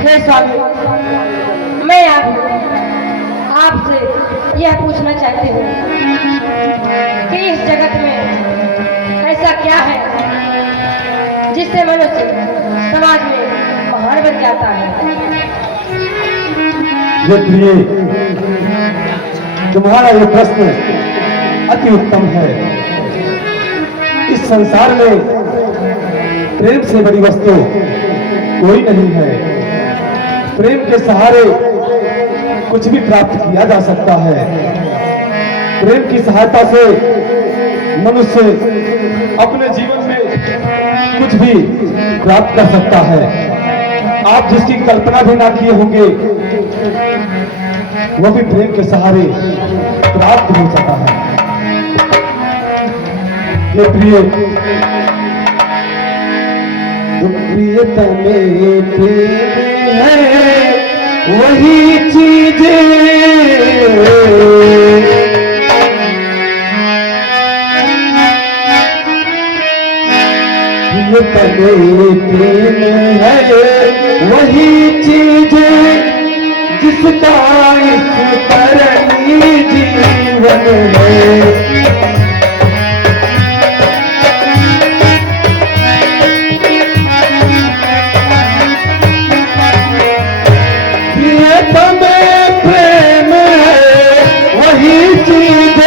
हे स्वामी, मैं आपसे यह पूछना चाहती हूँ कि इस जगत में ऐसा क्या है जिससे मनुष्य समाज में महान बन जाता है। ये प्रिय, तुम्हारा ये प्रश्न अति उत्तम है। इस संसार में प्रेम से बड़ी वस्तु कोई नहीं है। प्रेम के सहारे कुछ भी प्राप्त किया जा सकता है। प्रेम की सहायता से मनुष्य अपने जीवन में कुछ भी प्राप्त कर सकता है। आप जिसकी कल्पना भी ना किए होंगे वो भी प्रेम के सहारे प्राप्त हो सकता है। ये प्रिय, प्रियतम प्रेम है वही चीजें प्रेम है वही चीज जिसका इस तरह जीवन है। प्रियतम प्रेम है वही चीज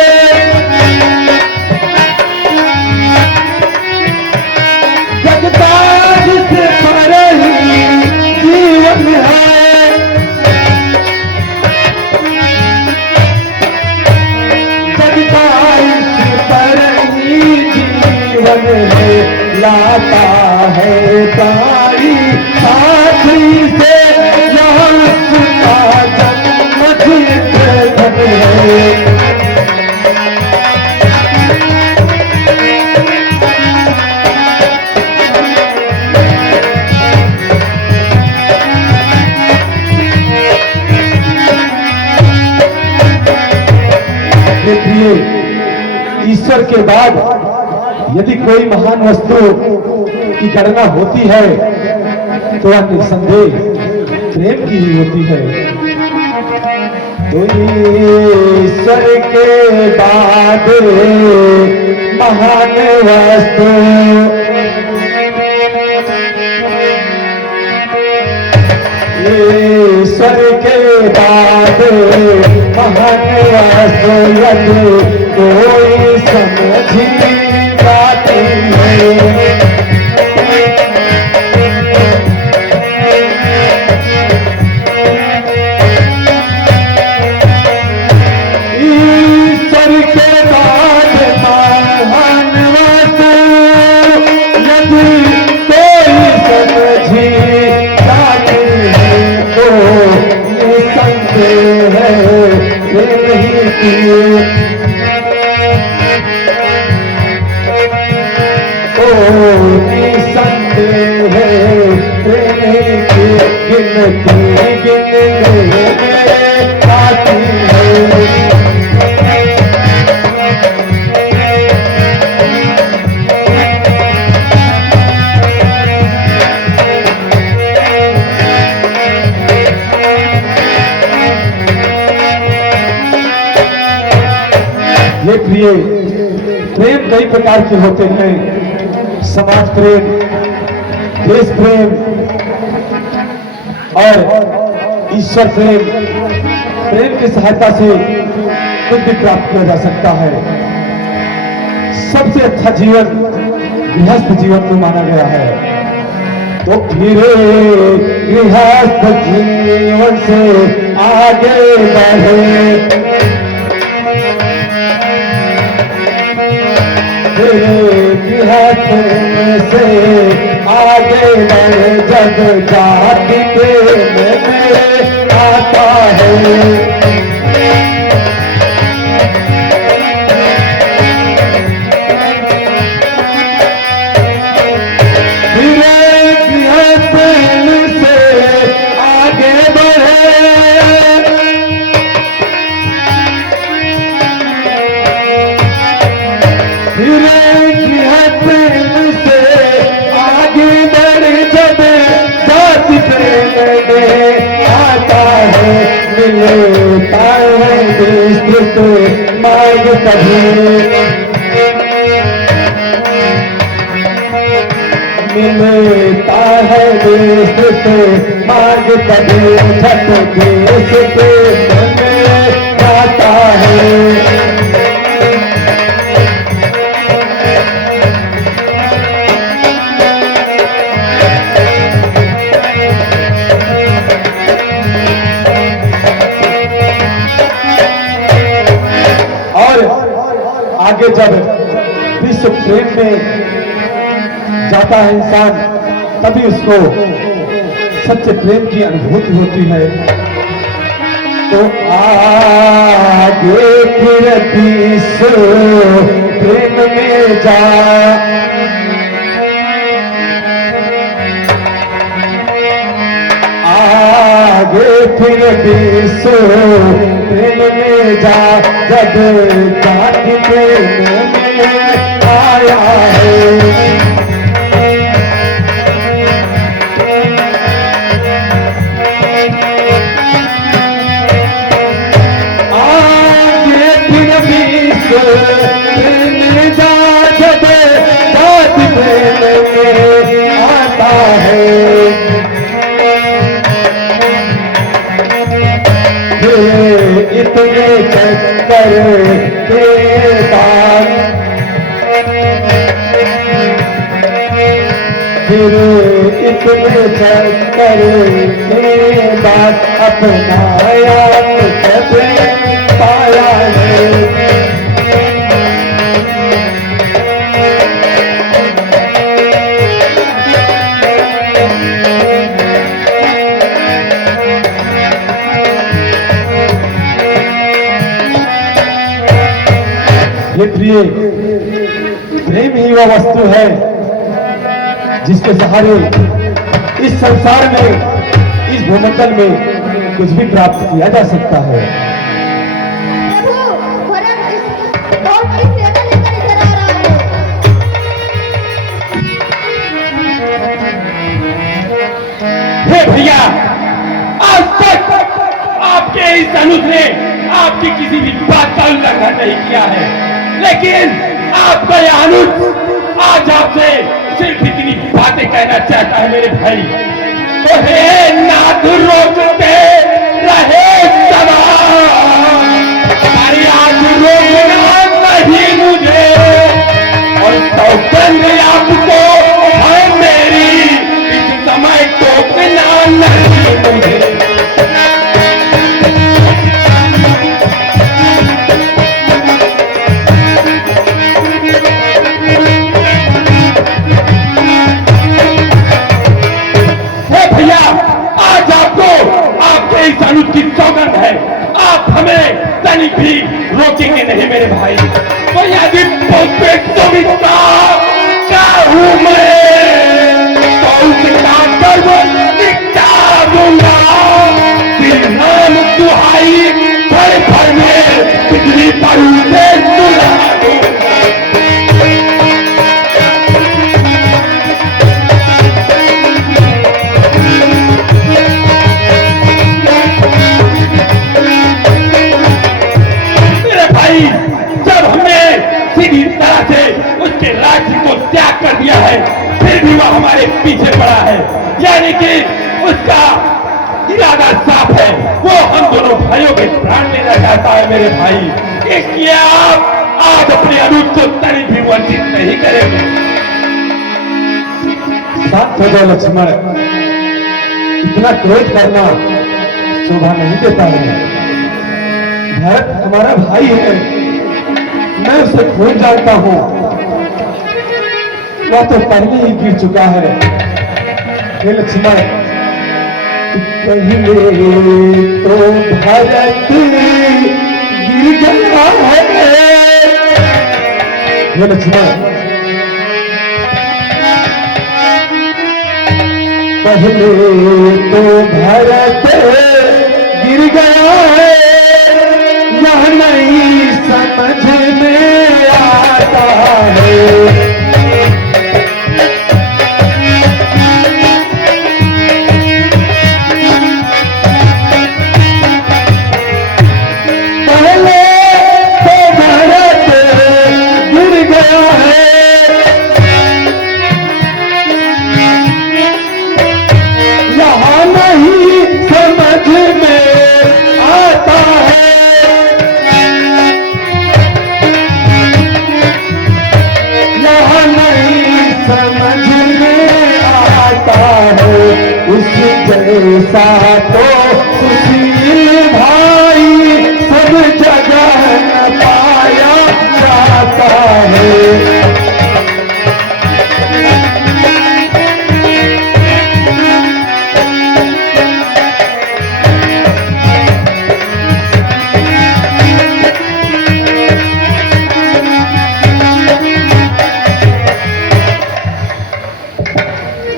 लाता है तारी आखिरी से ईश्वर के बाद यदि कोई महान वस्तु की गणना होती है तो वह निसंदेह प्रेम की ही होती है। तो ईश्वर के बाद महान वस्तु ईश्वर के बाद महान वस्तु यदि कोई समझी जाती है। ईश्वर के बाद महान वस्तु यदि कोई समझी जाती है तो निसंदेह है नहीं की निसंदेह गिनने आती है। ये प्रिय, प्रेम कई प्रकार के होते हैं। समाज प्रेम, देश प्रेम और ईश्वर प्रेम। प्रेम की सहायता से कुछ भी प्राप्त किया जा सकता है। सबसे अच्छा जीवन गृहस्थ जीवन को माना गया है। तो फिर गृहस्थ जीवन से आगे बढ़े, गृहस्थ से आगे बढ़े जब जाति प्रेम में आता है। मिलता है विस्तृत मार्ग कभी, मिलता है विस्तृत मार्ग कभी, झटके से में आता है। आगे जब विश्व प्रेम में जाता है इंसान, तभी उसको सच्चे प्रेम की अनुभूति होती है। तो आगे फिर विश्व प्रेम में जा, आगे फिर विश्व प्रेम में जा, जब जाति प्रेम में आया है। आगे फिर विश्व प्रेम में जा, जब जाति प्रेम में आता है। इतने चक्कर के बाद, फिर इतने चक्कर के बाद अपना आप सब पाया है। ये प्रिय, प्रेम ही वह वस्तु है जिसके सहारे इस संसार में, इस भूमंडल में कुछ भी प्राप्त किया जा सकता है। हे भैया, आज तक आपके इस अनुज ने आपकी किसी भी बात का उल्लंघन नहीं किया है, लेकिन आपका यह अनुज आज आपसे सिर्फ इतनी बातें कहना चाहता है मेरे भाई। तो हे नाथ रोकते रहे सवाल, अरे आज रोकना नहीं मुझे, और सौगंध आपको है मेरी, इस समय टोकना नहीं मुझे। की सौगंध है, आप हमें तनिक भी रोकेंगे नहीं मेरे भाई। तो यदि सुविधा क्या हूं मैं, तो उसका गर्व निकाल दूंगा। फिर नाम दुहाई भर भर में बिजली पर उसे सुला दूंगा। जब हमने सीधी तरह से उसके राज्य को त्याग कर दिया है, फिर भी वह हमारे पीछे पड़ा है, यानी कि उसका इरादा साफ है, वो हम दोनों भाइयों के प्राण लेना चाहता है मेरे भाई। इसलिए आप आज अपने अनुज को तनिक भी वंचित नहीं करेंगे। शांत हो जाओ लक्ष्मण, इतना क्रोध करना शोभा नहीं देता है। भरत हमारा भाई है, मैं उसे खूब जानता हूं, वह तो पहले ही गिर चुका है। हे लक्ष्मण, पहले तो भरत गिर गया है। हे लक्ष्मण, पहले तो भरत गिर गया है, यह नहीं समझ में आता है। जैसा तो सुशील भाई सब जगह न पाया जाता है।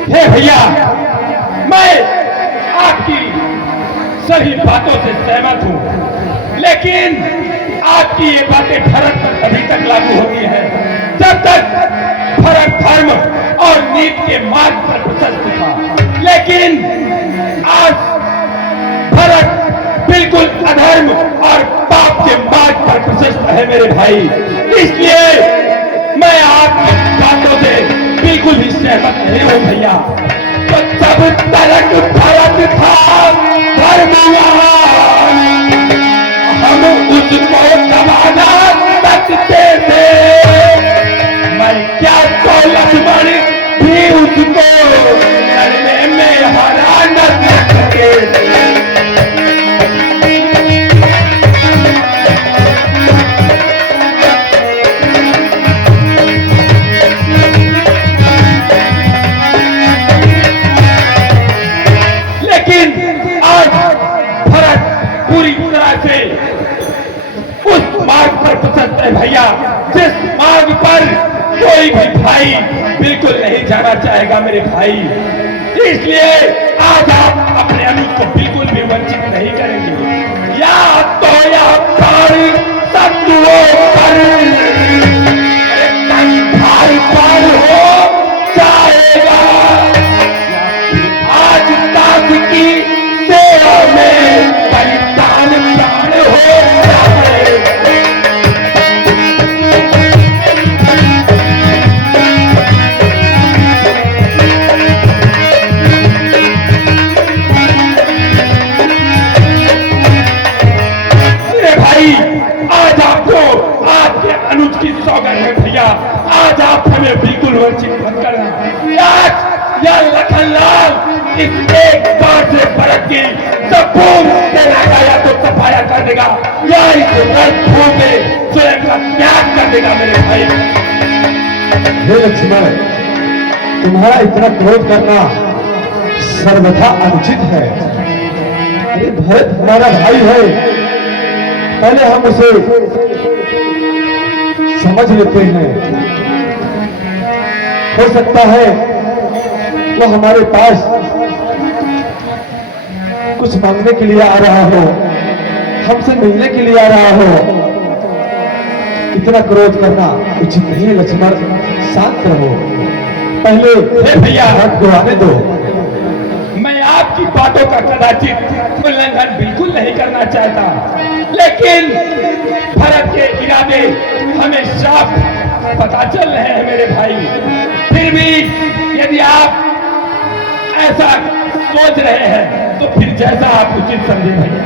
हे भैया, मैं आपकी सभी बातों से सहमत हूं, लेकिन आपकी ये बातें भरत पर तभी तक लागू होती है जब तक भरत धर्म और नीति के मार्ग पर प्रशस्त था। लेकिन आज भरत बिल्कुल अधर्म और पाप के मार्ग पर प्रशस्त है मेरे भाई। इसलिए मैं आपकी बातों से बिल्कुल भी सहमत नहीं हूं भैया। तो जब तक भरत था धर्मवान, हम उसको दबाना सकते थे। मैं क्या तो लक्ष्मण भी उसको लड़ने में हरा न सकते थे। भैया, जिस मार्ग पर कोई भी भाई बिल्कुल नहीं जाना चाहेगा मेरे भाई। इसलिए आज आप अपने अनुज को बिल्कुल भी वंचित नहीं करेंगे। या तो या प्राण शत्रुओं पर भाई पर हो जाएगा, आज ताज की सेवा में बलिदान प्राण हो जाएगा। आज आपको आपके अनुज की सौगंध है भैया, आज आप हमें बिल्कुल वंचित मत करना। आज यह लखनलाल इस एक बार से भरत की संपूर्ण सेना का या तो सफाया कर देगा या इस रणभूमि में स्वयं का त्याग कर देगा मेरे भाई। हे लक्ष्मण, तुम्हारा इतना क्रोध करना सर्वथा अनुचित है। अरे भरत हमारा भाई है, पहले हम उसे समझ लेते हैं। हो सकता है वो हमारे पास कुछ मांगने के लिए आ रहा हो, हमसे मिलने के लिए आ रहा हो। इतना क्रोध करना उचित नहीं है लक्ष्मण, शांत रहो। पहले भैया हाथ को आने दो। मैं आपकी बातों का कदाचित उल्लंघन बिल्कुल नहीं करना चाहता, लेकिन भरत के इरादे हमें साफ पता चल रहे हैं मेरे भाई। फिर भी यदि आप ऐसा सोच रहे हैं तो फिर जैसा आप उचित समझे भैया।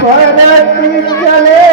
भरत चले